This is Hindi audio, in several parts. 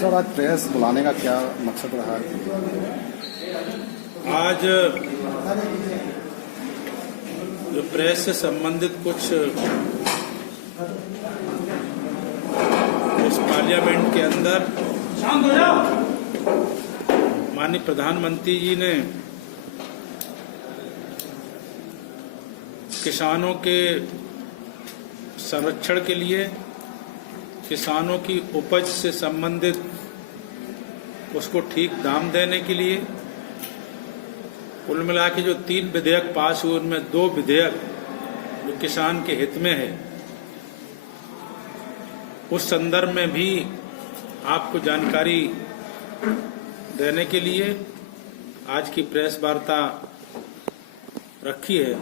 साहब, आज प्रेस बुलाने का क्या मकसद रहा है? आज जो प्रेस से संबंधित कुछ इस पार्लियामेंट के अंदर माननीय प्रधानमंत्री जी ने किसानों के संरक्षण के लिए, किसानों की उपज से संबंधित उसको ठीक दाम देने के लिए कुल मिला के जो 3 विधेयक पास हुए उनमें 2 विधेयक जो किसान के हित में है, उस संदर्भ में भी आपको जानकारी देने के लिए आज की प्रेस वार्ता रखी है।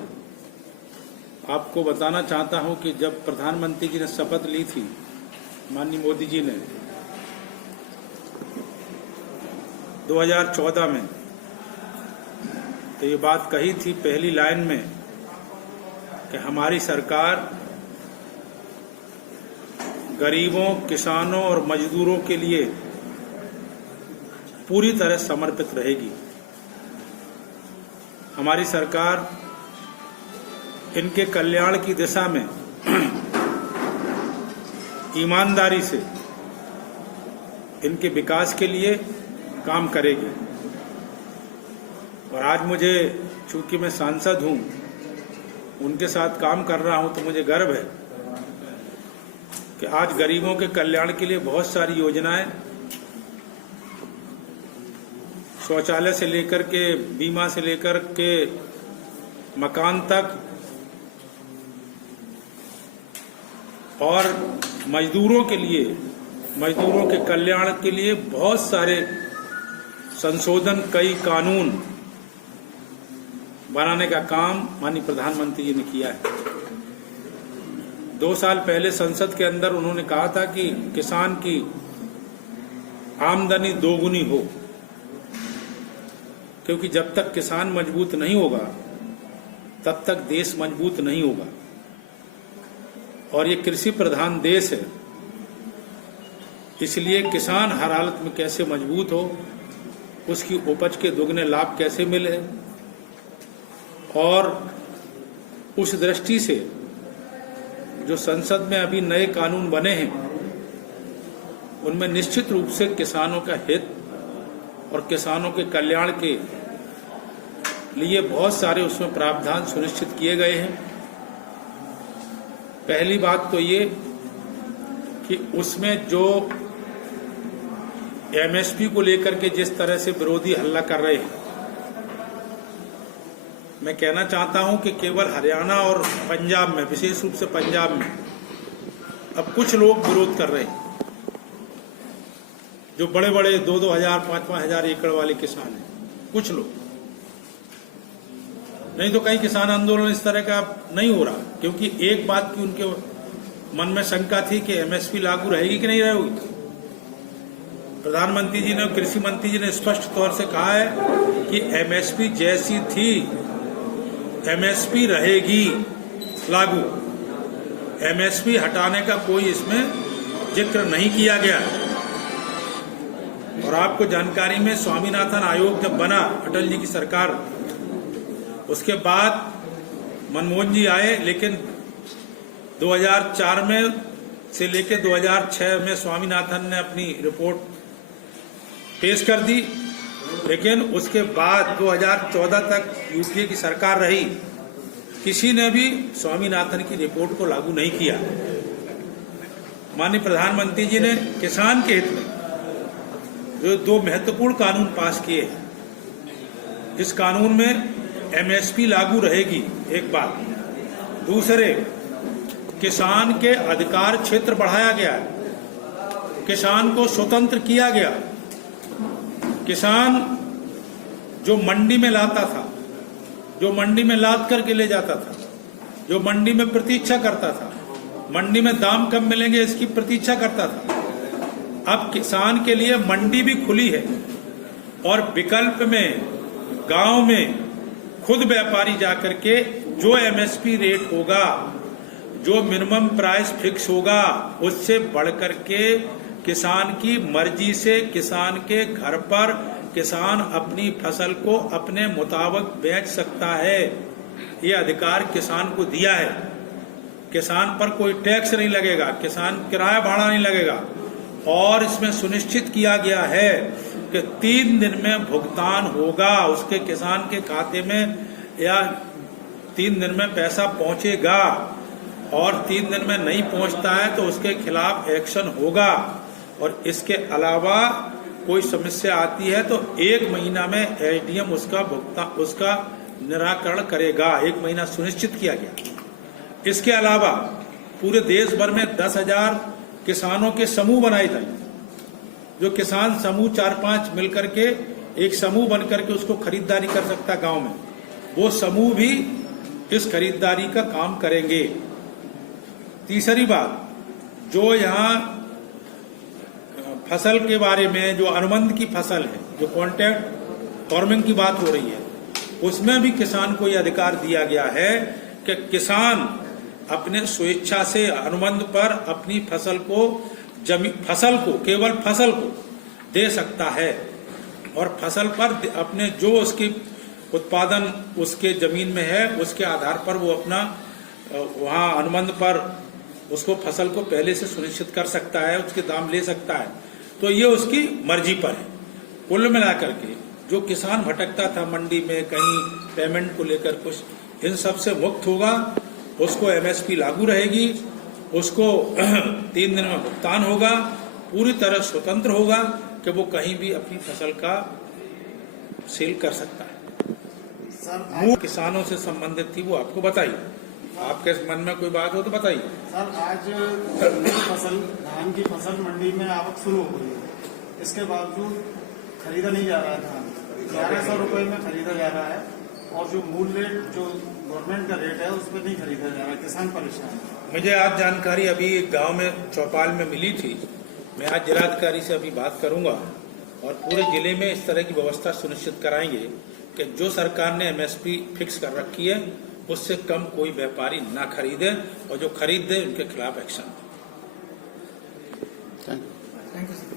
आपको बताना चाहता हूं कि जब प्रधानमंत्री जी ने शपथ ली थी, माननीय मोदी जी ने 2014 में, तो ये बात कही थी पहली लाइन में कि हमारी सरकार गरीबों, किसानों और मजदूरों के लिए पूरी तरह समर्पित रहेगी। हमारी सरकार इनके कल्याण की दिशा में ईमानदारी से इनके विकास के लिए काम करेगी। और आज मुझे, चूंकि मैं सांसद हूं, उनके साथ काम कर रहा हूं, तो मुझे गर्व है कि आज गरीबों के कल्याण के लिए बहुत सारी योजनाएं, शौचालय से लेकर के बीमा से लेकर के मकान तक, और मजदूरों के लिए, मजदूरों के कल्याण के लिए बहुत सारे संशोधन, कई कानून बनाने का काम माननीय प्रधानमंत्री जी ने किया है। 2 साल पहले संसद के अंदर उन्होंने कहा था कि किसान की आमदनी दोगुनी हो, क्योंकि जब तक किसान मजबूत नहीं होगा तब तक देश मजबूत नहीं होगा। और ये कृषि प्रधान देश है, इसलिए किसान हर हालत में कैसे मजबूत हो, उसकी उपज के दोगुने लाभ कैसे मिले, और उस दृष्टि से जो संसद में अभी नए कानून बने हैं उनमें निश्चित रूप से किसानों का हित और किसानों के कल्याण के लिए बहुत सारे उसमें प्रावधान सुनिश्चित किए गए हैं। पहली बात तो ये कि उसमें जो एमएसपी को लेकर के जिस तरह से विरोधी हल्ला कर रहे हैं, मैं कहना चाहता हूं कि केवल हरियाणा और पंजाब में, विशेष रूप से पंजाब में, अब कुछ लोग विरोध कर रहे हैं, जो बड़े बड़े 2-2 हजार 5-5 हजार एकड़ वाले किसान हैं, कुछ लोग। नहीं तो कहीं किसान आंदोलन इस तरह का नहीं हो रहा, क्योंकि एक बात की उनके मन में शंका थी कि एमएसपी लागू रहेगी कि नहीं रहेगी। प्रधानमंत्री जी ने, कृषि मंत्री जी ने स्पष्ट तौर से कहा है कि एमएसपी जैसी थी एमएसपी रहेगी लागू। एमएसपी हटाने का कोई इसमें जिक्र नहीं किया गया। और आपको जानकारी में, स्वामीनाथन आयोग जब बना अटल जी की सरकार, उसके बाद मनमोहन जी आए, लेकिन 2004 में से लेकर 2006 में स्वामीनाथन ने अपनी रिपोर्ट पेश कर दी, लेकिन उसके बाद 2014 तक यूपीए की सरकार रही, किसी ने भी स्वामीनाथन की रिपोर्ट को लागू नहीं किया। माननीय प्रधानमंत्री जी ने किसान के हित में जो 2 महत्वपूर्ण कानून पास किए हैं, इस कानून में एमएसपी लागू रहेगी, एक बात। दूसरे, किसान के अधिकार क्षेत्र बढ़ाया गया है, किसान को स्वतंत्र किया गया। किसान जो मंडी में लाता था, जो मंडी में लाद करके ले जाता था, जो मंडी में प्रतीक्षा करता था, मंडी में दाम कम मिलेंगे इसकी प्रतीक्षा करता था, अब किसान के लिए मंडी भी खुली है, और विकल्प में गांव में खुद व्यापारी जाकर के जो एमएसपी रेट होगा, जो मिनिमम प्राइस फिक्स होगा, उससे बढ़कर के किसान की मर्जी से किसान के घर पर किसान अपनी फसल को अपने मुताबिक बेच सकता है। ये अधिकार किसान को दिया है। किसान पर कोई टैक्स नहीं लगेगा, किसान किराया भाड़ा नहीं लगेगा, और इसमें सुनिश्चित किया गया है कि 3 दिन में भुगतान होगा उसके किसान के खाते में, या 3 दिन में पैसा पहुंचेगा, और 3 दिन में नहीं पहुंचता है तो उसके खिलाफ एक्शन होगा। और इसके अलावा कोई समस्या आती है तो 1 महीना में एसडीएम उसका निराकरण करेगा। 1 महीना सुनिश्चित किया गया। इसके अलावा पूरे देश भर में 10,000 किसानों के समूह बनाए जाए, जो किसान समूह 4-5 मिलकर के एक समूह बनकर के उसको खरीदारी कर सकता है गांव में, वो समूह भी इस खरीदारी का काम करेंगे। तीसरी बात, जो यहाँ फसल के बारे में, जो अनुबंध की फसल है, जो कॉन्ट्रैक्ट फार्मिंग की बात हो रही है, उसमें भी किसान को यह अधिकार दिया गया है कि किसान अपने स्वेच्छा से अनुबंध पर अपनी फसल को केवल फसल को दे सकता है, और फसल पर अपने जो उसकी उत्पादन उसके जमीन में है उसके आधार पर वो अपना वहाँ अनुबंध पर उसको फसल को पहले से सुनिश्चित कर सकता है, उसके दाम ले सकता है। तो ये उसकी मर्जी पर है। कुल मिलाकर के जो किसान भटकता था मंडी में, कहीं पेमेंट को लेकर कुछ, इन सब से मुक्त होगा। उसको एमएसपी लागू रहेगी, उसको 3 दिन में भुगतान होगा, पूरी तरह स्वतंत्र होगा कि वो कहीं भी अपनी फसल का सेल कर सकता है। वो किसानों से संबंधित थी, वो आपको बताइए। आपके मन में कोई बात हो तो बताइए। सर, आज फसल धान की फसल मंडी में आवक शुरू हो गई है, इसके बावजूद खरीदा नहीं जा रहा है धान। 1100 रुपए में खरीदा जा रहा है, और जो मूल रेट, जो गवर्नमेंट का रेट है, उस पर नहीं खरीदा जा रहा है। किसान परेशान है। मुझे आज जानकारी अभी एक गांव में चौपाल में मिली थी। मैं आज जिलाधिकारी से अभी बात करूंगा, और पूरे जिले में इस तरह की व्यवस्था सुनिश्चित कराएंगे कि जो सरकार ने एमएसपी फिक्स कर रखी है उससे कम कोई व्यापारी ना खरीदे, और जो खरीदे उनके खिलाफ एक्शन। Thank you.